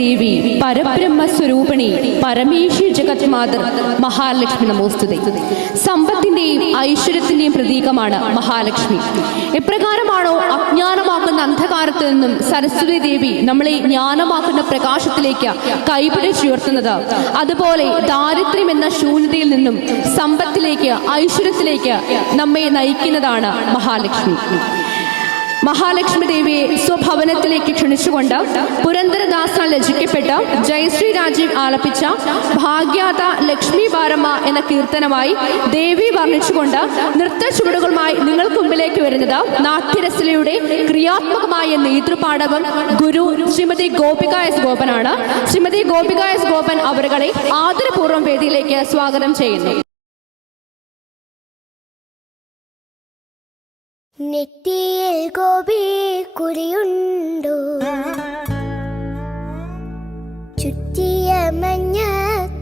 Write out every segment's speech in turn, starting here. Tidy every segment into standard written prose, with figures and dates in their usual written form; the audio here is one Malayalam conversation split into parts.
ദേവി പരബ്രഹ്മ സ്വരൂപിണി പരമേശ്വരി ജഗത് മാതർ മഹാലക്ഷ്മി നമോസ്തുതേ. സമ്പത്തിന്റെയും ഐശ്വര്യത്തിന്റെയും പ്രതീകമാണ് മഹാലക്ഷ്മി. എപ്രകാരമാണോ അജ്ഞാനമാക്കുന്ന അന്ധകാരത്തിൽ നിന്നും സരസ്വതി ദേവി നമ്മളെ ജ്ഞാനമാക്കുന്ന പ്രകാശത്തിലേക്ക് കൈപിടിച്ചുയർത്തുന്നത്, അതുപോലെ ദാരിദ്ര്യം എന്ന ശൂന്യതയിൽ നിന്നും സമ്പത്തിലേക്ക് ഐശ്വര്യത്തിലേക്ക് നമ്മെ നയിക്കുന്നതാണ് മഹാലക്ഷ്മി. മഹാലക്ഷ്മി ദേവിയെ സ്വഭവനത്തിലേക്ക് ക്ഷണിച്ചുകൊണ്ട് പുരന്ദരദാസാൽ രചിക്കപ്പെട്ട ജയശ്രീ രാജീവ് ആലപിച്ച ഭാഗ്യാത ലക്ഷ്മി ബാരമ്മ എന്ന കീർത്തനമായി ദേവി വർണ്ണിച്ചുകൊണ്ട് നൃത്ത ചുവടുകളുമായി നിങ്ങൾക്ക് മുമ്പിലേക്ക് വരുന്നത് നാട്യരസലയുടെ ക്രിയാത്മകമായ നേതൃപാഠകം ഗുരു ശ്രീമതി ഗോപിക എസ് ഗോപനാണ്. ശ്രീമതി ഗോപിക എസ് ഗോപൻ അവരുകളെ ആദരപൂർവ്വം വേദിയിലേക്ക് സ്വാഗതം ചെയ്യുന്നു. നെറ്റിയിൽ ഗോപി കുറിയുണ്ടോ, ചുറ്റിയ മഞ്ഞ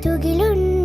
തുകിലുണ്ടോ,